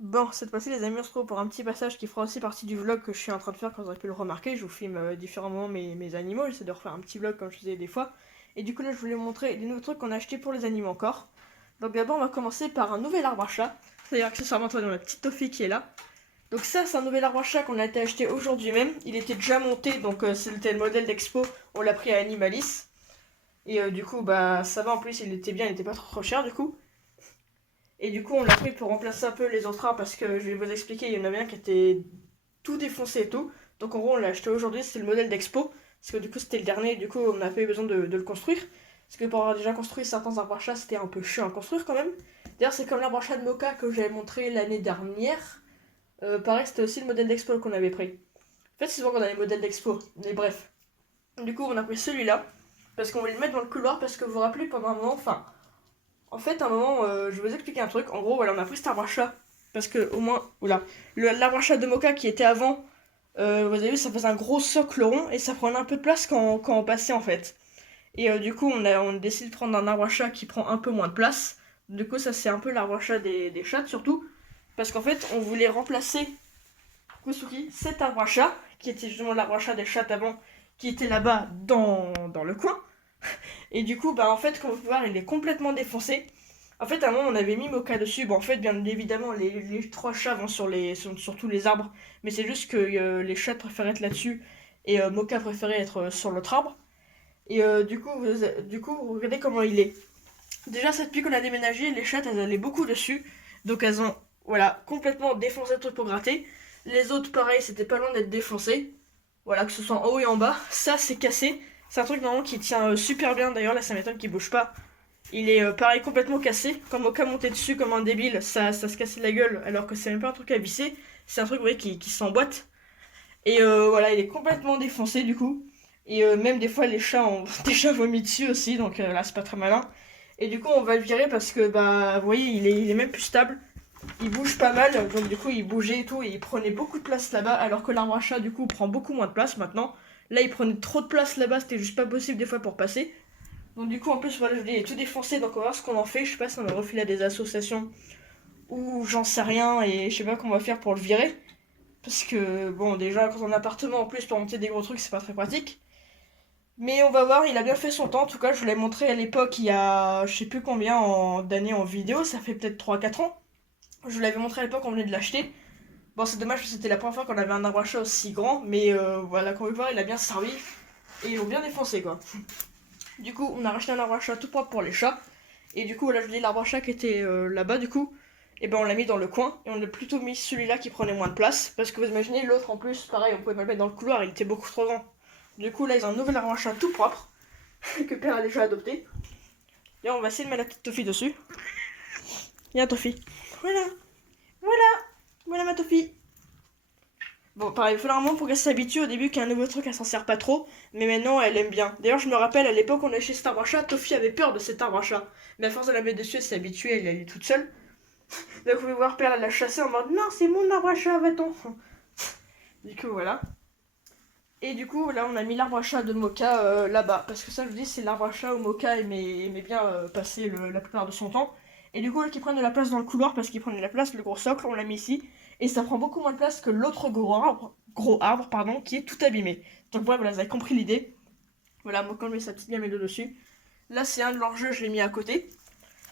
Bon, cette fois-ci, les amis, on se retrouve pour un petit passage qui fera aussi partie du vlog que je suis en train de faire, comme vous aurez pu le remarquer. Je vous filme différents moments mes animaux, j'essaie de refaire un petit vlog comme je faisais des fois. Et du coup, là, je voulais vous montrer les nouveaux trucs qu'on a achetés pour les animaux encore. Donc, d'abord, on va commencer par un nouvel arbre à chat. C'est-à-dire accessoirement, dans la petite Toffee qui est là. Donc, ça, c'est un nouvel arbre à chat qu'on a été acheté aujourd'hui même. Il était déjà monté, donc c'était le modèle d'expo. On l'a pris à Animalis. Et du coup, bah, ça va en plus, il était bien, il était pas trop cher du coup. Et du coup, on l'a pris pour remplacer un peu les autres arbres parce que je vais vous expliquer, il y en avait un qui était tout défoncé et tout. Donc en gros, on l'a acheté aujourd'hui, c'est le modèle d'expo. Parce que du coup, c'était le dernier, et du coup, on n'a pas eu besoin de le construire. Parce que pour avoir déjà construit certains arbres à chat, c'était un peu chiant à construire quand même. D'ailleurs, c'est comme l'arbre à chat de Mocha que j'avais montré l'année dernière. Pareil, c'était aussi le modèle d'expo qu'on avait pris. En fait, c'est souvent qu'on a les modèles d'expo, mais bref. Du coup, on a pris celui-là. Parce qu'on voulait le mettre dans le couloir, parce que vous vous rappelez, pendant un moment, enfin, en fait, à un moment, je vais vous expliquer un truc. En gros, voilà, on a pris cet arbre à chat. Parce que, au moins, oula, l'arbre à chat de Mocha qui était avant, vous avez vu, ça faisait un gros socle rond et ça prenait un peu de place quand on passait en fait. Et du coup, on décide de prendre un arbre à chat qui prend un peu moins de place. Du coup, ça, c'est un peu l'arbre à chat des chats surtout. Parce qu'en fait, on voulait remplacer Kusuki, cet arbre à chat, qui était justement l'arbre à chat des chats avant, qui était là-bas dans le coin. Et du coup, bah en fait, comme vous pouvez voir, il est complètement défoncé. En fait, à un moment, on avait mis Mocha dessus. Bon, en fait, bien évidemment, les trois chats vont sur tous les arbres. Mais c'est juste que les chats préfèrent être là-dessus. Et Mocha préférait être sur l'autre arbre. Et du coup, regardez comment il est. Déjà, depuis qu'on a déménagé, les chattes, elles allaient beaucoup dessus. Donc, elles ont, voilà, complètement défoncé le truc pour gratter. Les autres, pareil, c'était pas loin d'être défoncé. Voilà, que ce soit en haut et en bas. Ça, c'est cassé. C'est un truc normalement qui tient super bien. D'ailleurs, là, ça m'étonne qu'il bouge pas. Il est pareil complètement cassé. Quand Moka montait dessus comme un débile, ça se cassait la gueule alors que c'est même pas un truc à visser. C'est un truc ouais, qui s'emboîte. Et voilà, il est complètement défoncé du coup. Et même des fois les chats ont déjà vomi dessus aussi, donc là c'est pas très malin. Et du coup on va le virer parce que bah vous voyez il est même plus stable. Il bouge pas mal, donc du coup il bougeait et tout, et il prenait beaucoup de place là-bas, alors que l'arbre à chat du coup prend beaucoup moins de place maintenant. Là il prenait trop de place là-bas, c'était juste pas possible des fois pour passer. Donc du coup, en plus, voilà, je dis, il est tout défoncé, donc on va voir ce qu'on en fait. Je sais pas si on va refiler à des associations ou j'en sais rien, et je sais pas qu'on va faire pour le virer. Parce que, bon, déjà, quand on a un appartement, en plus, pour monter des gros trucs, c'est pas très pratique. Mais on va voir, il a bien fait son temps. En tout cas, je vous l'ai montré à l'époque, il y a je sais plus combien d'années en vidéo, ça fait peut-être 3 4 ans. Je vous l'avais montré à l'époque, on venait de l'acheter. Bon, c'est dommage parce que c'était la première fois qu'on avait un arbre à chat aussi grand, mais voilà, quand on veut voir, il a bien servi. Et ils l'ont bien défoncé, quoi. Du coup, on a racheté un arbre à chat tout propre pour les chats. Et du coup, voilà, je dis l'arbre à chat qui était là-bas, du coup, et ben on l'a mis dans le coin. Et on a plutôt mis celui-là qui prenait moins de place. Parce que vous imaginez, l'autre en plus, pareil, on pouvait pas le mettre dans le couloir, il était beaucoup trop grand. Du coup, là, ils ont un nouvel arbre à chat tout propre, que Père a déjà adopté. Et on va essayer de mettre la petite Toffee dessus. Viens, Toffee. Voilà, voilà, voilà ma Toffee. Bon, pareil, il falloir un moment pour qu'elle s'habitue. Au début, qu'il y a un nouveau truc, elle s'en sert pas trop. Mais maintenant, elle aime bien. D'ailleurs, je me rappelle, à l'époque, on a chez cet arbre à chat, Toffee avait peur de cet arbre à chat. Mais à force de la mettre dessus, elle s'est habituée, elle est toute seule. Là, vous pouvez voir, Père, elle l'a chassé en mode non, c'est mon arbre à chat, va-t'en. Du coup, voilà. Et du coup, là, on a mis l'arbre à chat de Mocha là-bas. Parce que ça, je vous dis, c'est l'arbre à chat où Mocha aimait bien passer la plupart de son temps. Et du coup, là, qui prennent de la place dans le couloir parce qu'ils prennent de la place, le gros socle, on l'a mis ici. Et ça prend beaucoup moins de place que l'autre gros arbre, pardon, qui est tout abîmé. Donc voilà, vous avez compris l'idée. Voilà, Mocha met sa petite gamelle de dessus. Là, c'est un de leurs jeux, je l'ai mis à côté.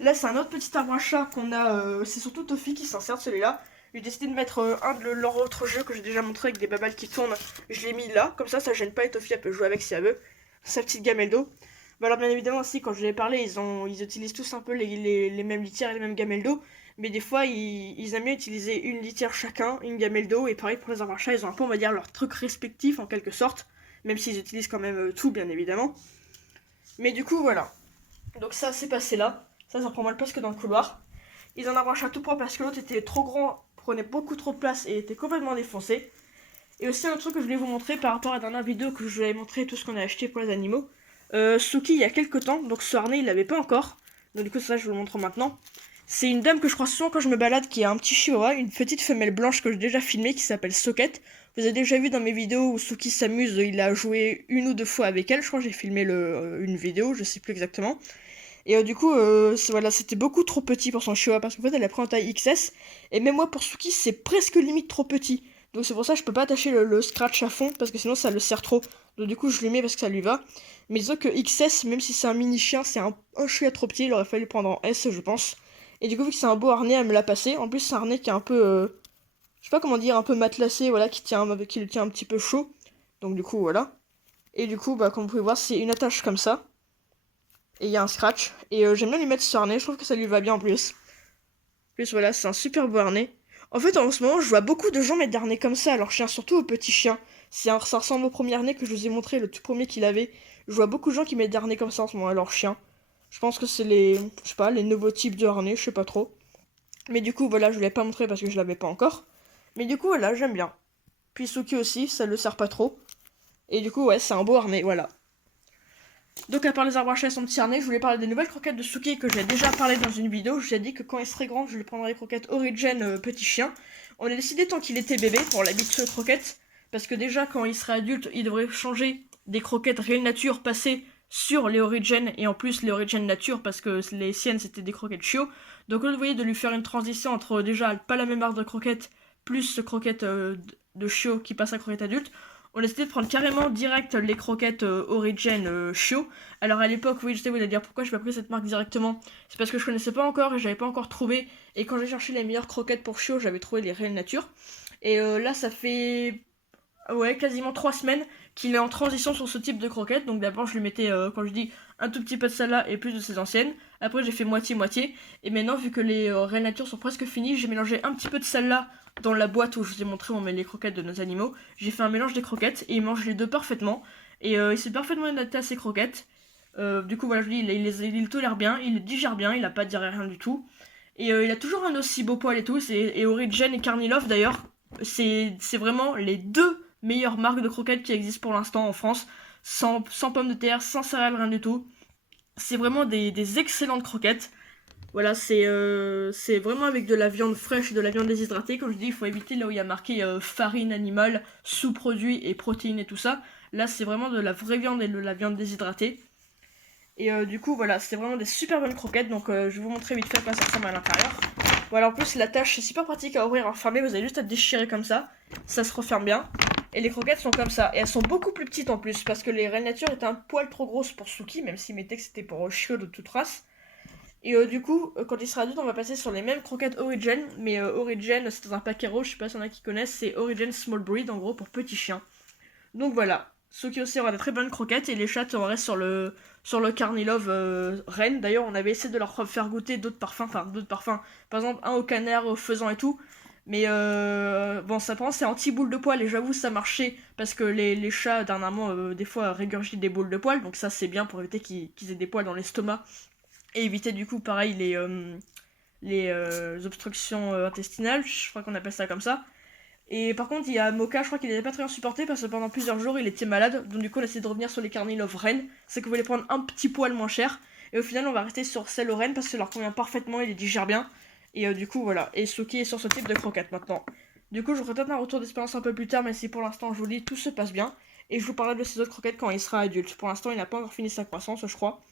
Là, c'est un autre petit arbre à chat qu'on a. C'est surtout Toffee qui s'en sert de celui-là. J'ai décidé de mettre un de leurs autres jeux que j'ai déjà montré avec des babales qui tournent. Je l'ai mis là, comme ça gêne pas et Toffee elle peut jouer avec si elle veut. Sa petite gamelle d'eau. Bah alors bien évidemment aussi quand je l'ai parlé ils utilisent tous un peu les mêmes litières et les mêmes gamelles d'eau. Mais des fois ils aiment mieux utiliser une litière chacun, une gamelle d'eau. Et pareil pour les arbres à chat, ils ont un peu on va dire leur truc respectif en quelque sorte. Même s'ils utilisent quand même tout bien évidemment. Mais du coup voilà. Donc ça c'est passé là. Ça prend moins de place que dans le couloir. Ils en arrachent un tout propre parce que l'autre était trop grand, prenait beaucoup trop de place et était complètement défoncé. Et aussi un truc que je voulais vous montrer par rapport à la dernière vidéo que je vous avais montré tout ce qu'on a acheté pour les animaux. Suki il y a quelques temps, donc ce harnais il l'avait pas encore. Donc du coup ça je vous le montre maintenant. C'est une dame que je crois souvent quand je me balade qui a un petit chihuahua, une petite femelle blanche que j'ai déjà filmée qui s'appelle Socket. Vous avez déjà vu dans mes vidéos où Suki s'amuse, il a joué une ou deux fois avec elle, je crois que j'ai filmé une vidéo, je sais plus exactement. Et du coup, voilà, c'était beaucoup trop petit pour son chihuahua parce qu'en fait, elle a pris en taille XS. Et même moi, pour Suki, c'est presque limite trop petit. Donc c'est pour ça que je peux pas attacher le scratch à fond parce que sinon ça le serre trop. Donc du coup, je lui mets parce que ça lui va. Mais disons que XS, même si c'est un mini chien, c'est un chouïa trop petit. Il aurait fallu le prendre en S, je pense. Et du coup, vu que c'est un beau harnais, elle me l'a passé. En plus, c'est un harnais qui est un peu, je sais pas comment dire, un peu matelassé, voilà, qui le tient un petit peu chaud. Donc du coup, voilà. Et du coup, bah, comme vous pouvez voir, c'est une attache comme ça. Et il y a un scratch. Et j'aime bien lui mettre ce harnais, je trouve que ça lui va bien en plus. En plus, voilà, c'est un super beau harnais. En fait, en ce moment, je vois beaucoup de gens mettre des harnais comme ça à leurs chiens, surtout aux petits chiens. Ça ressemble au premier harnais que je vous ai montré, le tout premier qu'il avait. Je vois beaucoup de gens qui mettent des harnais comme ça en ce moment à leurs chiens. Je pense que c'est je sais pas, les nouveaux types de harnais, je sais pas trop. Mais du coup, voilà, je ne l'ai pas montré parce que je l'avais pas encore. Mais du coup, voilà, j'aime bien. Puis Suki aussi, ça le sert pas trop. Et du coup, ouais, c'est un beau harnais, voilà. Donc à part les arbres à chat et son petit harnais, je voulais parler des nouvelles croquettes de Suki que j'ai déjà parlé dans une vidéo. J'ai dit que quand il serait grand, je lui prendrais les croquettes Origin petit chien. On a décidé tant qu'il était bébé pour l'habitude de croquettes. Parce que déjà, quand il serait adulte, il devrait changer des croquettes réelle nature passées sur les Origin. Et en plus, les Origin nature, parce que les siennes, c'était des croquettes chiots. Donc on voyait de lui faire une transition entre déjà pas la même marque de croquettes, plus croquettes de chiot qui passe à croquettes adultes. On a décidé de prendre carrément direct les croquettes Origin Chiot. Alors à l'époque, oui, je sais, vous allez dire pourquoi je n'ai pas pris cette marque directement. C'est parce que je connaissais pas encore et j'avais pas encore trouvé. Et quand j'ai cherché les meilleures croquettes pour Chiot, j'avais trouvé les réelles nature. Et là, ça fait ouais, quasiment 3 semaines qu'il est en transition sur ce type de croquettes. Donc d'abord, je lui mettais, quand je dis un tout petit peu de celle-là et plus de ses anciennes. Après, j'ai fait moitié-moitié. Et maintenant, vu que les réelles nature sont presque finies, j'ai mélangé un petit peu de celle-là dans la boîte où je vous ai montré où on met les croquettes de nos animaux. J'ai fait un mélange des croquettes et il mange les deux parfaitement. Et il s'est parfaitement adapté à ses croquettes. Du coup, voilà, je dis, il tolère bien, il digère bien, il a pas de diarrhée, rien du tout. Et il a toujours un aussi beau poil et tout. Et Origin et Carnilove d'ailleurs, c'est vraiment les deux meilleures marques de croquettes qui existent pour l'instant en France. Sans pommes de terre, sans céréales, rien du tout. C'est vraiment des excellentes croquettes. Voilà, c'est vraiment avec de la viande fraîche et de la viande déshydratée. Comme je dis, il faut éviter là où il y a marqué farine animale, sous-produits et protéines et tout ça. Là, c'est vraiment de la vraie viande et de la viande déshydratée. Et du coup, voilà, c'est vraiment des super bonnes croquettes. Donc, je vais vous montrer vite fait à quoi ça ressemble à l'intérieur. Voilà, en plus, la tâche, c'est super pratique à ouvrir et à refermer. Vous avez juste à déchirer comme ça se referme bien. Et les croquettes sont comme ça. Et elles sont beaucoup plus petites en plus. Parce que les Reines Nature étaient un poil trop grosses pour Suki. Même s'ils mettaient que c'était pour chiot de toute race. Et du coup, quand il sera adulte, on va passer sur les mêmes croquettes Origin. Mais Origin, c'est dans un paquet rouge. Je sais pas s'il y en a qui connaissent. C'est Origin Small Breed, en gros, pour petits chiens. Donc voilà. Suki aussi aura de très bonnes croquettes. Et les chats, on reste sur le Carnilove Reine. D'ailleurs, on avait essayé de leur faire goûter d'autres parfums. Enfin, d'autres parfums. Par exemple, un au canard, au faisan et tout. Mais bon, ça prend, c'est anti-boule de poil et j'avoue ça marchait parce que les chats dernièrement des fois régurgitent des boules de poil, donc ça c'est bien pour éviter qu'ils aient des poils dans l'estomac et éviter du coup pareil les obstructions intestinales, je crois qu'on appelle ça comme ça. Et par contre il y a Mocha, je crois qu'il n'avait pas très bien supporté parce que pendant plusieurs jours il était malade, donc du coup on a essayé de revenir sur les Carnilove Rennes, c'est qu'on voulait prendre un petit poil moins cher et au final on va rester sur celle au Rennes parce que ça leur convient parfaitement, il les digère bien. Et du coup, voilà. Et Suki est sur ce type de croquette maintenant. Du coup, je ferai peut-être un retour d'expérience un peu plus tard, mais si pour l'instant, je vous dis, tout se passe bien. Et je vous parlerai de ces autres croquettes quand il sera adulte. Pour l'instant, il n'a pas encore fini sa croissance, je crois.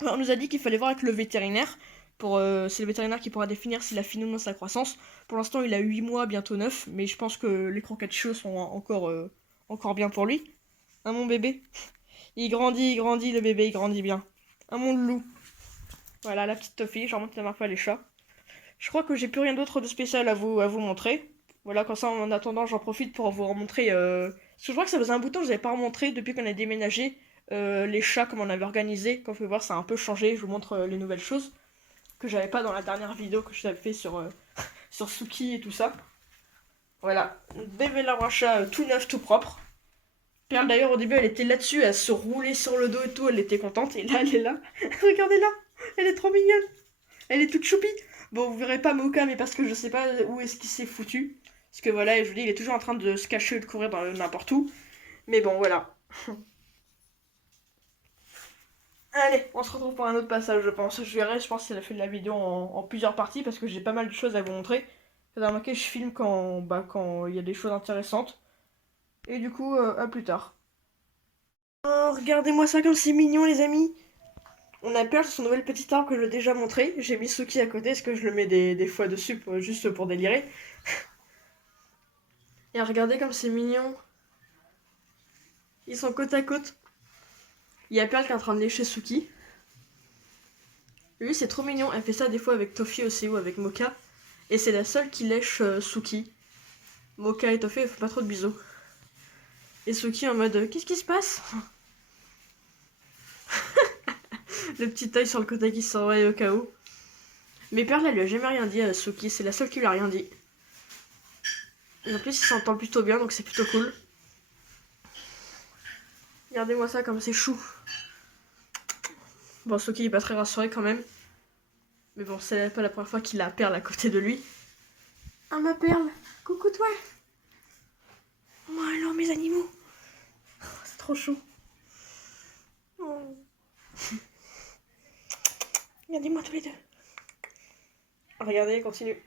Alors, on nous a dit qu'il fallait voir avec le vétérinaire. C'est le vétérinaire qui pourra définir s'il a fini ou non sa croissance. Pour l'instant, il a 8 mois, bientôt 9. Mais je pense que les croquettes chaudes sont encore bien pour lui. Hein, mon bébé? Il grandit, le bébé, il grandit bien. Hein, mon loup? Voilà, la petite Toffee. Je remonte la marque pas les chats. Je crois que j'ai plus rien d'autre de spécial à vous montrer. Voilà, comme ça en attendant, j'en profite pour vous remontrer. Parce que je crois que ça faisait un bout de temps que je n'avais pas remontré depuis qu'on a déménagé les chats, comme on avait organisé. Comme vous pouvez voir, ça a un peu changé. Je vous montre les nouvelles choses que j'avais pas dans la dernière vidéo que je t'avais fait sur Suki et tout ça. Voilà, bébé l'arbre à chat tout neuf, tout propre. Perle d'ailleurs au début elle était là-dessus, elle se roulait sur le dos et tout, elle était contente. Et là elle est là. Regardez là, elle est trop mignonne. Elle est toute choupie. Bon, vous verrez pas Mocha, mais parce que je sais pas où est-ce qu'il s'est foutu. Parce que voilà, je vous dis, il est toujours en train de se cacher ou de courir dans n'importe où. Mais bon, voilà. Allez, on se retrouve pour un autre passage, je pense. Je pense qu'il a fait de la vidéo en plusieurs parties parce que j'ai pas mal de choses à vous montrer. Vous avez remarqué, je filme quand il y a des choses intéressantes. Et du coup, à plus tard. Oh, regardez-moi ça comme c'est mignon, les amis. On a Perle sur son nouvel petit arbre que je l'ai déjà montré. J'ai mis Suki à côté parce que je le mets des fois dessus juste pour délirer. Et regardez comme c'est mignon. Ils sont côte à côte. Il y a Perle qui est en train de lécher Suki. Lui, c'est trop mignon. Elle fait ça des fois avec Toffee aussi ou avec Mocha. Et c'est la seule qui lèche Suki. Mocha et Toffee, elles font pas trop de bisous. Et Suki en mode qu'est-ce qui se passe? Le petit œil sur le côté qui s'envoie au cas où. Mais Perle, elle lui a jamais rien dit à Suki. C'est la seule qui lui a rien dit. Et en plus, ils s'entendent plutôt bien, donc c'est plutôt cool. Regardez-moi ça comme c'est chou. Bon, Suki est pas très rassuré quand même. Mais bon, c'est pas la première fois qu'il a Perle à côté de lui. Ah ma Perle, coucou toi. Oh alors mes animaux. Oh, c'est trop chou. Oh. Regardez-moi tous les deux. Regardez, continue.